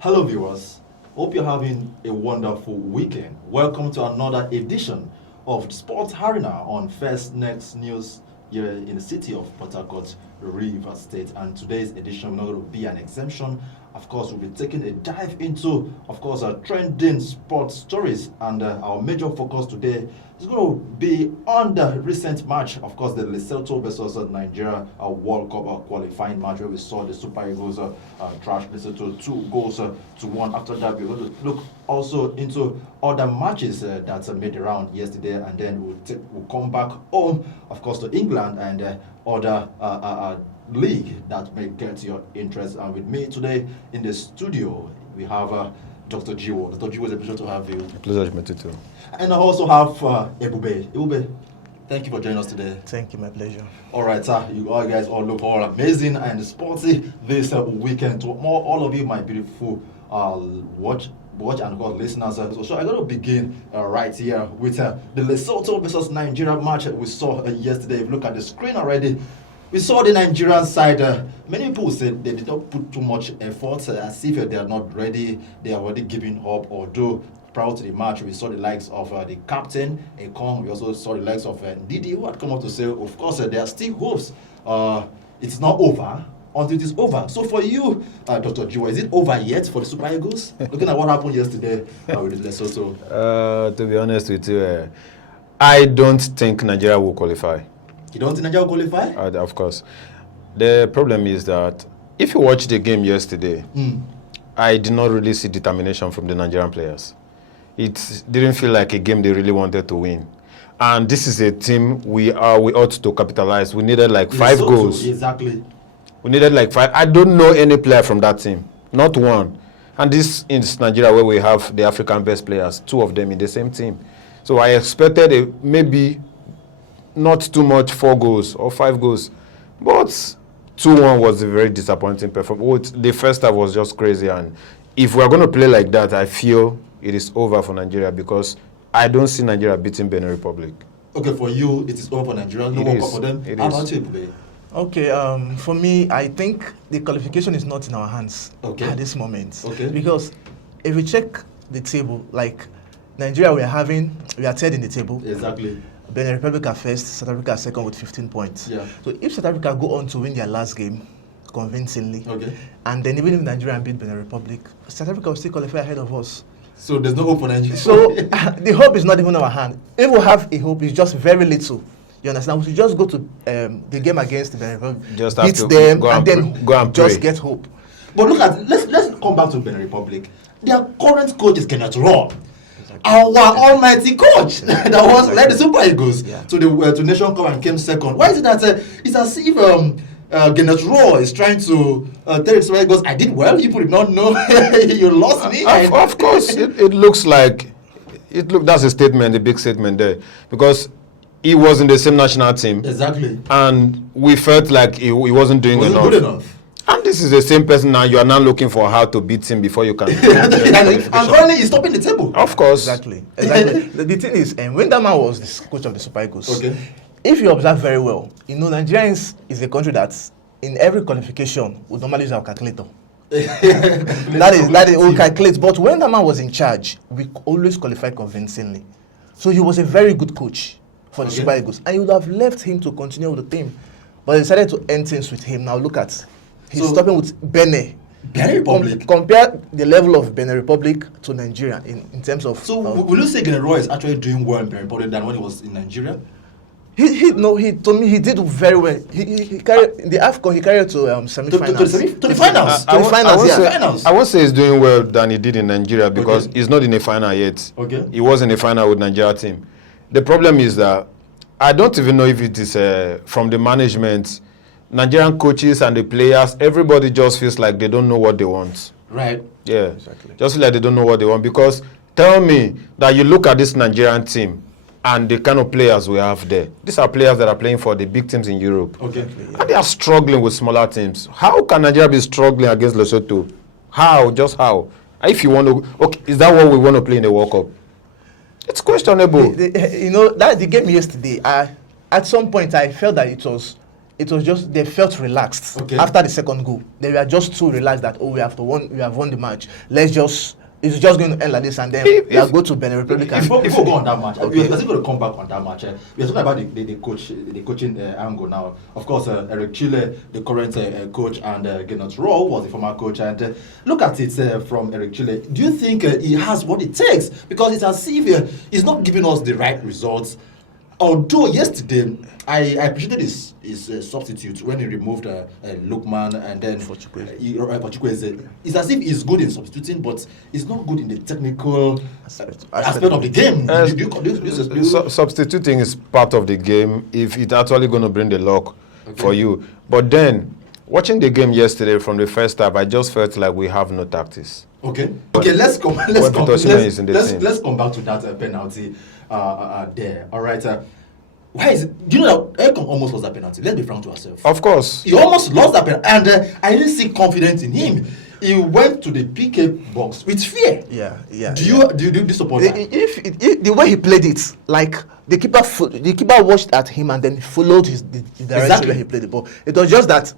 Hello viewers, hope you're having a wonderful weekend. Welcome to another edition of Sports Arena on First Next News here in the city of Port Harcourt, Rivers State. And today's edition will not going to be an exemption. Of course, we'll be taking a dive into, of course, trending sports stories. And our major focus today is going to be on the recent match, of course, the Lesotho versus Nigeria World Cup qualifying match, where we saw the Super Eagles trash Lesotho 2-1. After that, we're going to look also into other matches that made the round yesterday, and then we'll come back home, of course, to England and other league that may get your interest. And with me today in the studio, we have Dr. Jiwo. Dr. Jiwo, it's a pleasure to have you. A pleasure to meet you too. And I also have Ebube. Ebube, thank you for joining us today. Thank you, my pleasure. All right, sir. You all guys all look all amazing and sporty this weekend. To all of you, my beautiful watch and of course listeners. So I'm going to begin right here with the Lesotho versus Nigeria match we saw yesterday. If you look at the screen already, we saw the Nigerian side. Many people said they did not put too much effort, as if they are not ready. They are already giving up. Although prior to the match, we saw the likes of the captain, Ekong. We also saw the likes of Ndidi, who had come up to say, of course, there are still hopes. It's not over until it is over. So for you, Dr. Jiwa, is it over yet for the Super Eagles? Looking at what happened yesterday with Lesotho. To be honest with you, I don't think Nigeria will qualify. You don't think Nigeria will qualify? Of course. The problem is that if you watch the game yesterday, I did not really see determination from the Nigerian players. It didn't feel like a game they really wanted to win. And this is a team we ought to capitalize. We needed like 5 goals. Exactly. We needed like 5. I don't know any player from that team. Not one. And this is Nigeria, where we have the African best players, 2 of them in the same team. So I expected maybe not too much 4 goals or 5 goals, but 2-1 was a very disappointing performance. The first half was just crazy, and if we are going to play like that, I feel it is over for Nigeria, because I don't see Nigeria beating Benin Republic. Okay, for you, it is over for Nigeria. No more for them. How about you, Bube? Okay, for me, I think the qualification is not in our hands at this moment. Okay. Because if we check the table, like Nigeria, we are third in the table. Exactly. Benin Republic are first, South Africa second with 15 points. Yeah. So if South Africa go on to win their last game convincingly, and then even if Nigeria beat Benin Republic, South Africa will still qualify ahead of us. So there's no hope for Nigeria. So the hope is not even in our hand. If we have a hope, it's just very little. You understand? We should just go to the game against Benin Republic, beat them, and then go and just get hope. But look at let's come back to Benin Republic. Their current coach is Kenneth Rowe. Our almighty coach that was led the Super Eagles to the to Nation Cup and came second. Why is it that it's as if Kenneth Rowe is trying to tell the Super Eagles, I did well, you did not know, you lost me? Of course, it looks like, that's a statement, a big statement there, because he was in the same national team. Exactly. And we felt like he wasn't doing enough. Good enough. And this is the same person now. You are now looking for how to beat him before you can. And currently he's topping the table. Of course. Exactly. The thing is, when that man was the coach of the Super Eagles, if you observe very well, you know, Nigeria is a country that in every qualification we normally use our calculator. that is we calculate. But when that man was in charge, we always qualified convincingly. So he was a very good coach for the Super Eagles, and you would have left him to continue with the team, but they decided to end things with him. Now look at. He's stopping with Benin Republic. Compare the level of Benin Republic to Nigeria in terms of. So will you say Kenneth Rowe is actually doing well in Benin Republic than when he was in Nigeria? He told me he did very well. He carried the AFCON. He carried to semi-finals. To the finals. I won't say he's doing well than he did in Nigeria, because he's not in a final yet. Okay. He was in a final with Nigeria team. The problem is that I don't even know if it is from the management. Nigerian coaches and the players, everybody just feels like they don't know what they want. Right. Yeah. Exactly. Just like they don't know what they want. Because tell me that you look at this Nigerian team and the kind of players we have there. These are players that are playing for the big teams in Europe. Okay. And they are struggling with smaller teams. How can Nigeria be struggling against Lesotho? How? Just how? If you want to, okay, is that what we want to play in the World Cup? It's questionable. You know, that the game yesterday, at some point I felt that it was it was just they felt relaxed after the second goal. They were just too relaxed that we have won the match. It's just going to end like this, and then we are going to Benin Republic. Before we go on that match, we're still going to come back on that match. We're talking about the coaching angle now. Of course, Eric Chile, the current coach, and Gennett Rowe was the former coach. And look at it from Eric Chile. Do you think he has what it takes? Because it's as if he's not giving us the right results. Although yesterday, I appreciated his substitute when he removed Lukman and then Chukwueze. It's as if he's good in substituting, but he's not good in the technical aspect of the game. Substituting is part of the game if it's actually going to bring the luck for you. But then, watching the game yesterday from the first half, I just felt like we have no tactics. Okay, let's come back to that penalty there. All right. Why is it? Do you know that Ekong almost lost that penalty? Let's be frank to ourselves. Of course. He almost lost that penalty, and I didn't see confidence in him. He went to the PK box with fear. Yeah. Do you support that? If the way he played it, like the keeper watched at him and then followed the direction where he played the ball. It was just that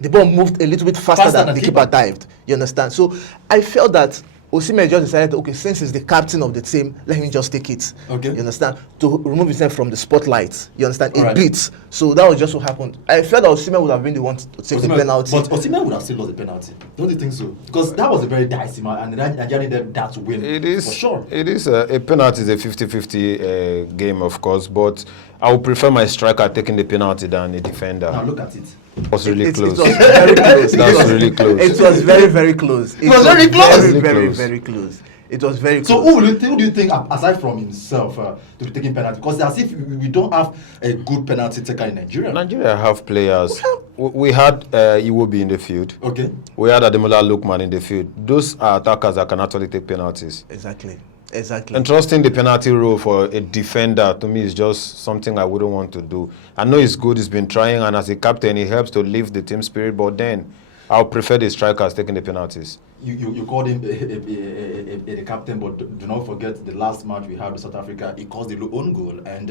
the ball moved a little bit faster than the keeper dived. You understand? So I felt that Osimhen just decided, okay, since he's the captain of the team, let him just take it. Okay. You understand? To remove himself from the spotlight. You understand? It beats. So that was just what happened. I felt that Osimhen would have been the one to take the penalty. But Osimhen would have still lost the penalty. Don't you think so? Because that was a very dicey match, and Nigeria needed that to win. It is, for sure. It is a penalty is a 50-50 game, of course, but I would prefer my striker taking the penalty than the defender. Now look at it. It was really close. It was very close. That's really close. It was very, very close. It was very close. Very close. It was very close. So who do you think, aside from himself, to be taking penalty? Because as if we don't have a good penalty taker in Nigeria. Nigeria have players. We had Iwobi in the field. Okay. We had Ademola Lookman in the field. Those are attackers that can actually take penalties. Exactly. And trusting the penalty role for a defender, to me, is just something I wouldn't want to do. I know he's good, he's been trying, and as a captain, he helps to lift the team spirit, but then I'll prefer the strikers taking the penalties. You called him a captain, but do not forget the last match we had with South Africa, he caused the own goal, and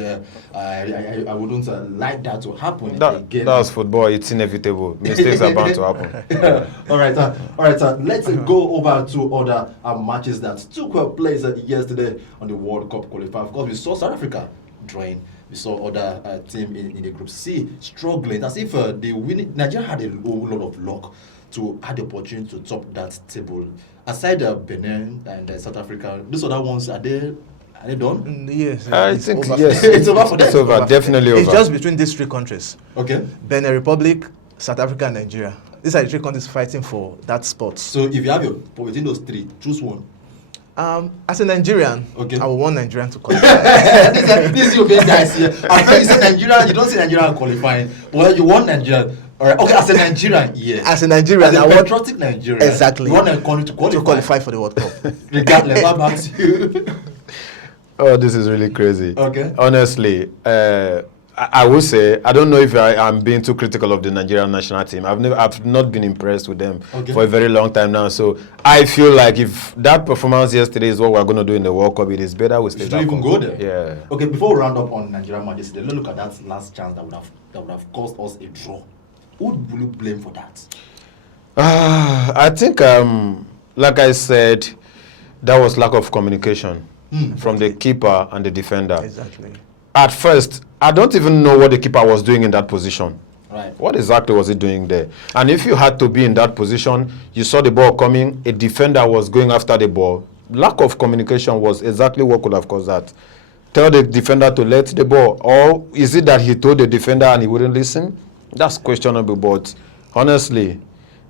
I wouldn't like that to happen again. That's football, it's inevitable. Mistakes are bound to happen. All right, let's go over to other matches that took place yesterday on the World Cup qualifier. Of course, we saw South Africa drawing. We saw other team in the Group C struggling, as if Nigeria had a whole lot of luck to have the opportunity to top that table. Aside Benin and South Africa, those other ones, are they done? Yes. I think over. Yes. It's over for them. It's over, definitely over. It's just between these three countries. Okay. Benin Republic, South Africa, and Nigeria. These are the three countries fighting for that spot. So if you have within those three, choose one. As a Nigerian, okay, I will want Nigerian to qualify. this is your best guys here. I know you say Nigerian, you don't say Nigerian qualifying, but you want Nigerian. All right. Okay, as a Nigerian, yes. As a Nigerian, I want patriotic Nigerian. Exactly. You want a country to qualify for the World Cup. Regardless, what about you? Oh, this is really crazy. Okay. Honestly, I will say, I don't know if I'm being too critical of the Nigerian national team. I've not been impressed with them for a very long time now. So I feel like if that performance yesterday is what we're going to do in the World Cup, it is better we stay. Should even go there? Yeah. Okay, before we round up on Nigerian matches, let's look at that last chance that would have cost us a draw. Who will you blame for that? I think, like I said, that was lack of communication from the keeper and the defender. Exactly. At first, I don't even know what the keeper was doing in that position. Right. What exactly was he doing there? And if you had to be in that position, you saw the ball coming, a defender was going after the ball. Lack of communication was exactly what could have caused that. Tell the defender to let the ball, or is it that he told the defender and he wouldn't listen? That's questionable, but honestly,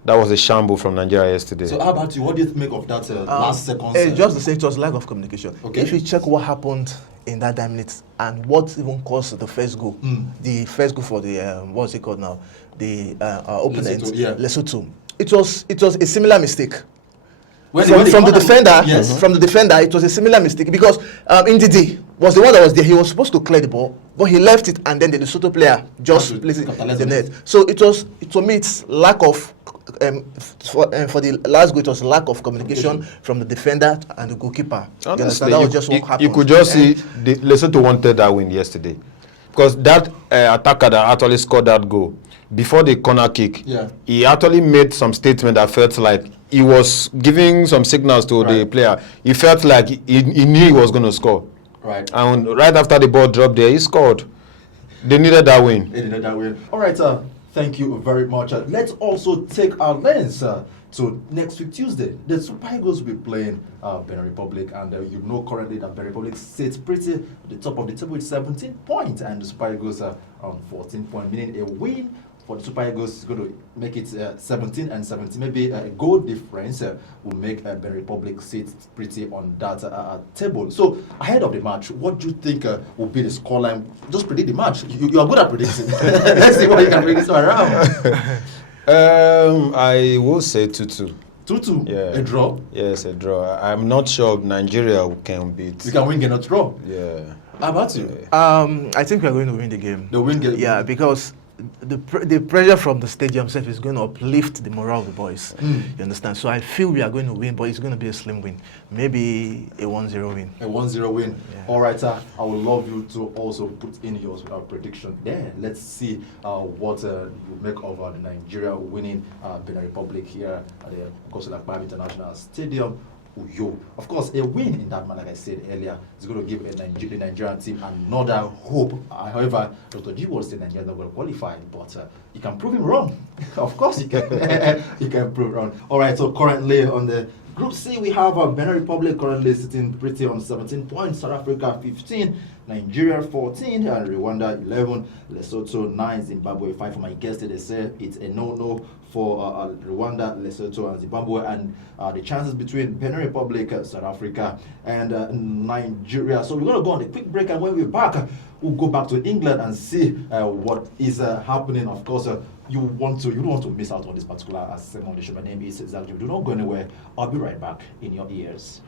that was a shamble from Nigeria yesterday. So how about you? What do you make of that last second? Just to say, it was lack of communication. Okay. If you check what happened in that 9 minutes and what even caused the first goal, the first goal for the what's it called now, the opponent, Lesotho. It was a similar mistake. From the defender, it was a similar mistake because Ndidi was the one that was there. He was supposed to clear the ball, but he left it, and then the Lesotho player just placed it in the net. So to me, it's lack of for the last goal. It was lack of communication from the defender and the goalkeeper. Honestly, that was just what happened. You could just see the Lesotho wanted that win yesterday. because that attacker that actually scored that goal before the corner kick, he actually made some statement that felt like he was giving some signals to the player. He felt like he knew he was going to score. Right. And right after the ball dropped there, he scored. They needed that win. They needed that win. All right, thank you very much. Let's also take our lens to next week, Tuesday. The Super Eagles will be playing Benin Republic, and you know currently that Benin Republic sits pretty at the top of the table with 17 points, and the Super Eagles are on 14 points, meaning a win for the Super Eagles is going to make it 17 and 17. Maybe a goal difference will make Benin Republic sit pretty on that table. So ahead of the match, what do you think will be the scoreline? Just predict the match. You are good at predicting. Let's see what you can bring this one around. I will say 2-2. 2-2? Yeah. A draw? Yes, a draw. I'm not sure Nigeria can beat. You can win, cannot draw? Yeah. How about you? I think we are going to win the game. The win game? Yeah, because the pressure from the stadium itself is going to uplift the morale of the boys. You understand? So I feel we are going to win, but it's going to be a slim win. Maybe a 1-0 win. A 1-0 win. Yeah. All right, I would love you to also put in your prediction there. Let's see what you make of the Nigeria winning Benin Republic here at the Kosolakpab International Stadium. Uyo. Of course, a win in that man, like I said earlier, is going to give the Nigerian team another hope. However, Dr. G was saying Nigeria not going to qualify, but you can prove him wrong. Of course, you can. You can prove wrong. All right, so currently on the Group C, we have Benin Republic currently sitting pretty on 17 points, South Africa 15, Nigeria 14, and Rwanda 11, Lesotho 9, Zimbabwe 5. For my guests, they say it's a no-no for Rwanda, Lesotho, and Zimbabwe, and the chances between Benin Republic, South Africa, and Nigeria. So we're going to go on a quick break, and when we're back, we'll go back to England and see what is happening. Of course, you don't want to miss out on this particular segment on the show. My name is Zach. Do not go anywhere. I'll be right back in your ears.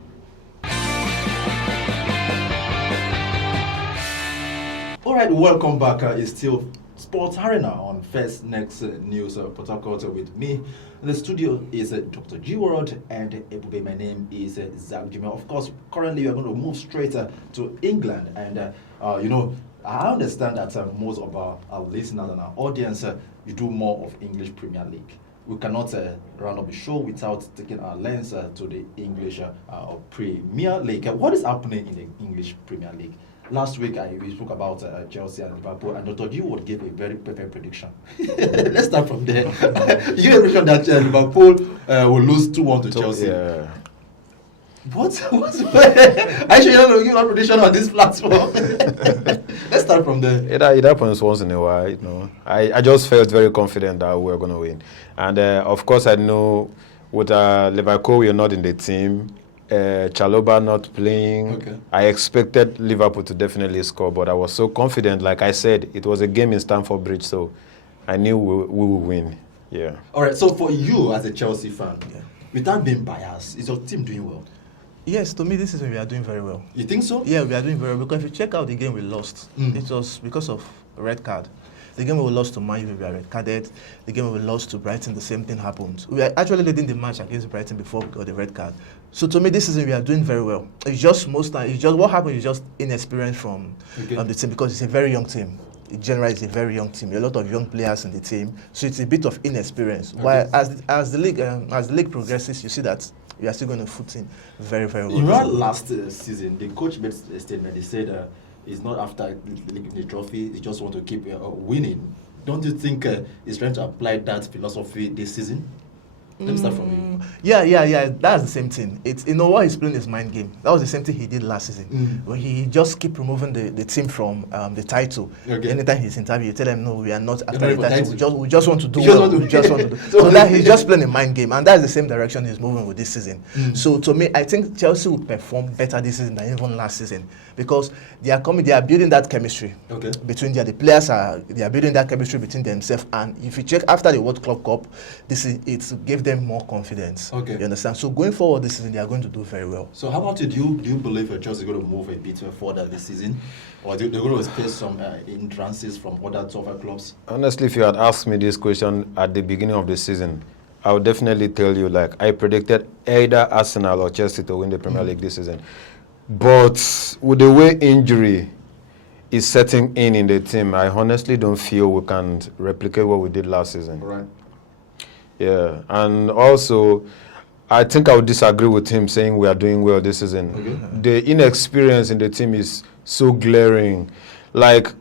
All right, welcome back. It's still Sports Arena on First Next News Port Harcourt with me. In the studio is Dr. G World and Ebube. My name is Zach Jimmy. Of course, currently we are going to move straight to England, and I understand that most of our listeners and our audience, you do more of English Premier League. We cannot round up the show without taking our lens to the English Premier League. What is happening in the English Premier League? Last week, we spoke about Chelsea and Liverpool, and Dr. G would give a very perfect prediction. Let's start from there. You gave a prediction that Liverpool will lose 2-1 to Chelsea. Yeah. What? I should not give a prediction on this platform. Let's start from there. It happens once in a while. I just felt very confident that we were going to win. And of course, I know with Liverpool, we are not in the team. Chalobah not playing. Okay. I expected Liverpool to definitely score, but I was so confident. Like I said, it was a game in Stamford Bridge, so I knew we would win. Yeah. All right. So for you as a Chelsea fan, without being biased, is your team doing well? Yes, to me, this is when we are doing very well. You think so? Yeah, we are doing very well. Because if you check out the game we lost, it was because of a red card. The game we lost to Man U, we were red carded. The game we lost to Brighton, the same thing happened. We were actually leading the match against Brighton before we got the red card. So to me, this season we are doing very well. It's just what happened is just inexperience from the team, because it's a very young team. It generally is a very young team. A lot of young players in the team, so it's a bit of inexperience. Okay. While as the league progresses, you see that we are still going to foot in very, very well. You know, last season, the coach made a statement. He said it's not after the trophy, he just want to keep winning. Don't you think he's trying to apply that philosophy this season? Let me start from you. Yeah. That's the same thing. It's what he's playing his mind game. That was the same thing he did last season. When he just keep removing the team from the title. Okay. Anytime he's interviewed, you tell him no, we are not after the title. We just want to do well. We just want to do. So that he's just playing a mind game, and that's the same direction he's moving with this season. So to me, I think Chelsea will perform better this season than even last season, because they are building that chemistry between the players. They are building that chemistry between themselves, and if you check after the World Club Cup, it gave them more confidence. Okay. You understand? So going forward this season, they are going to do very well. So how about you? Do you believe Chelsea is going to move a bit further this season? Or they're going to face some entrances from other tougher clubs? Honestly, if you had asked me this question at the beginning of the season, I would definitely tell you, like, I predicted either Arsenal or Chelsea to win the Premier League this season. But with the way injury is setting in the team. I honestly don't feel we can replicate what we did last season. Right. Yeah, and also, I think I would disagree with him saying we are doing well this season. Okay. The inexperience in the team is so glaring. Like,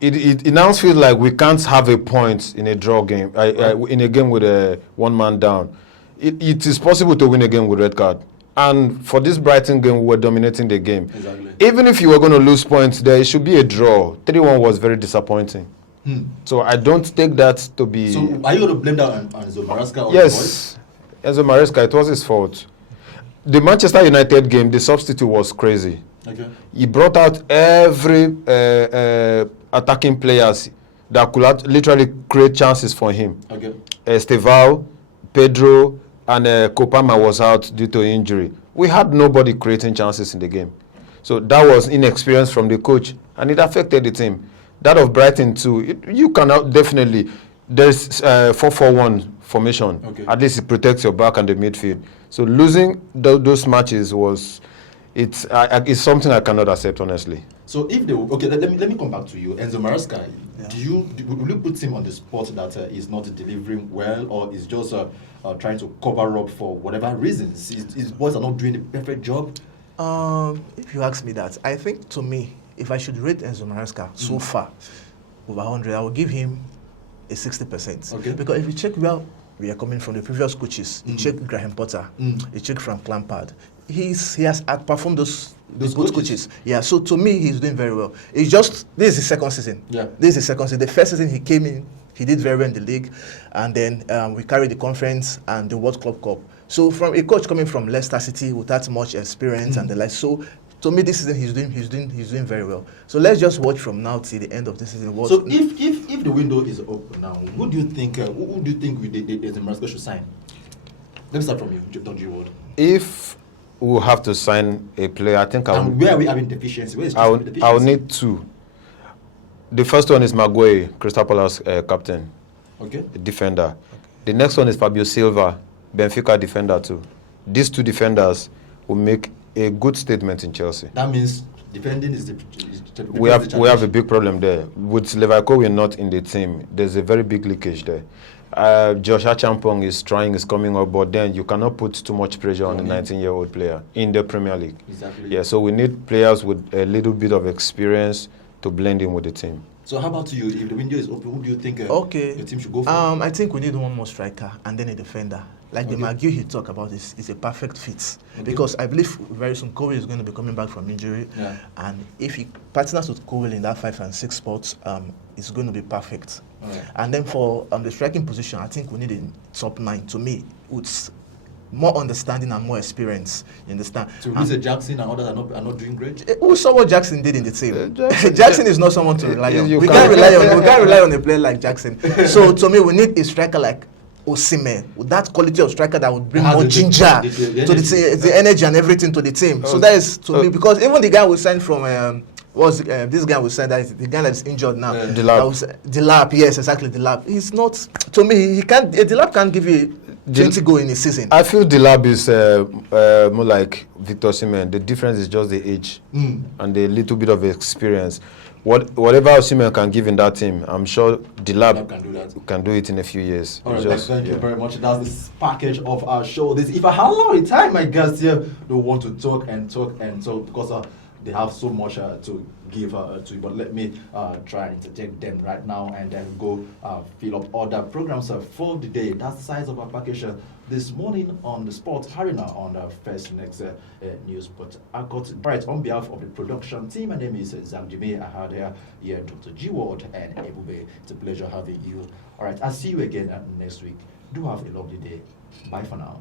it now feels like we can't have a point in a draw game, in a game with a one-man down. It is possible to win a game with red card. And for this Brighton game, we were dominating the game. Exactly. Even if you were going to lose points there, it should be a draw. 3-1 was very disappointing. So I don't take that to be... So are you going to blame that on Enzo Maresca? Yes. Enzo Maresca, it was his fault. The Manchester United game, the substitute was crazy. Okay. He brought out every attacking players that could literally create chances for him. Okay. Estevao, Pedro, and Kopama was out due to injury. We had nobody creating chances in the game. So that was inexperience from the coach, and it affected the team. That of Brighton too, you cannot definitely, there's 4-4-1 formation. Okay. At least it protects your back and the midfield. So losing those matches it's something I cannot accept, honestly. So if they okay, let me come back to you, Enzo Maresca. Will you put him on the spot that he's not delivering well, or is just trying to cover up for whatever reasons? His boys are not doing the perfect job. If you ask me that, I think to me, if I should rate Enzo Maresca so far over 100, I will give him a 60%. Okay. Because if you check where we are coming from, the previous coaches, you check Graham Potter, you check Frank Lampard, he has outperformed those good coaches. Yeah, so to me, he's doing very well. It's just, this is his second season. Yeah. This is his second season. The first season he came in, he did very well in the league, and then we carried the conference and the World Club Cup. So from a coach coming from Leicester City without much experience and the like, so to me this season he's doing very well. So let's just watch from now till the end of the season. So if the window is open now, who do you think the Maresca should sign? Let me start from you, Dr. G-Ward. If we have to sign a player, I think where are we having deficiency? Where is deficiency? I'll need two. The first one is Maguire, Crystal Palace captain, Okay. a defender. Okay. The next one is Fabio Silva, Benfica defender too. These two defenders will make a good statement in Chelsea. That means defending is the we have a big problem there. With Leverkusen not in the team, there's a very big leakage there. Josh Achampong is coming up, but then you cannot put too much pressure on a 19-year-old player in the Premier League. Exactly. Yeah, so we need players with a little bit of experience to blend in with the team. So how about you? If the window is open, who do you think the team should go for? I think we need one more striker and then a defender. Like the Maguire he talked about is a perfect fit. Because I believe very soon Cole is going to be coming back from injury. Yeah. And if he partners with Cole in that 5 and 6 spots, it's going to be perfect. Right. And then for the striking position, I think we need a top 9. To me, with more understanding and more experience. You understand? So Lisa Jackson and others are not doing great? We saw what Jackson did in the team. Jackson is not someone to rely on. We can't rely on a player like Jackson. So to me, we need a striker like Osimhen, with that quality of striker that would bring more ginger to the energy and everything to the team. So that is to me, because even the guy we signed from this guy we signed, that is the guy that's injured now. Delap, yes, exactly, Delap. He's not, to me, Delap can't give you 20 goals in a season. I feel Delap is more like Victor Osimhen. The difference is just the age and a little bit of experience. Whatever Osimhen can give in that team, I'm sure Delap can do it in a few years. All right, thank you very much. That's this package of our show. If I had a lot of time, my guests here don't want to talk because they have so much to give to you. But let me try and interject them right now and then go fill up other programs for the day. That's the size of our package this morning on the Sports Arena on the First Next News. But I got right on behalf of the production team. My name is Zach Jimmy. I had here Dr. G-Ward and Ebube. It's a pleasure having you. All right, I'll see you again next week. Do have a lovely day. Bye for now.